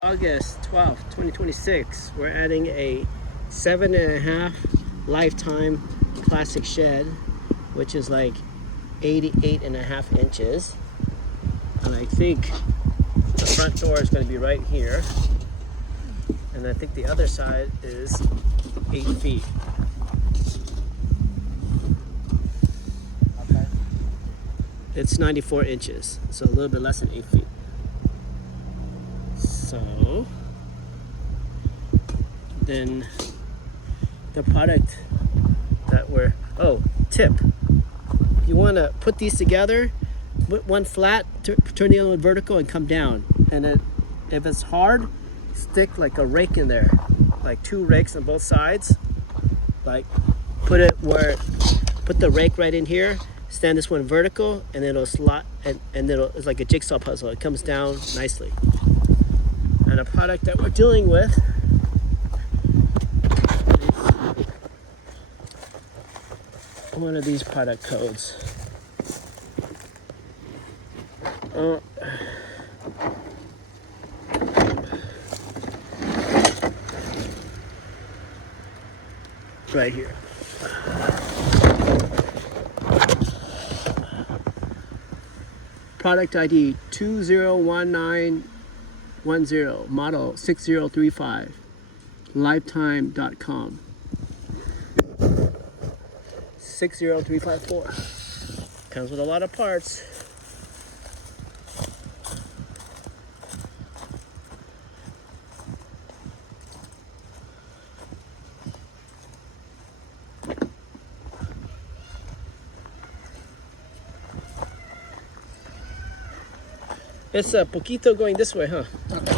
August 12th, 2026. We're adding a 7.5 lifetime classic shed, which is like 88.5 inches. And I think the front door is going to be right here. And I think the other side is 8 feet. Okay. It's 94 inches, so a little bit less than 8 feet. So then the product that we're, tip. You want to put these together, put one flat, turn the other one vertical and come down. And then if it's hard, stick like a rake in there, like 2 rakes on both sides. Like put the rake right in here, stand this one vertical, and it'll slot, and it's like a jigsaw puzzle. It comes down nicely. And a product that we're dealing with is one of these product codes. Right here. Product ID 201910, model 6035, lifetime.com. 60354. Comes with a lot of parts. It's a poquito going this way, huh? Okay.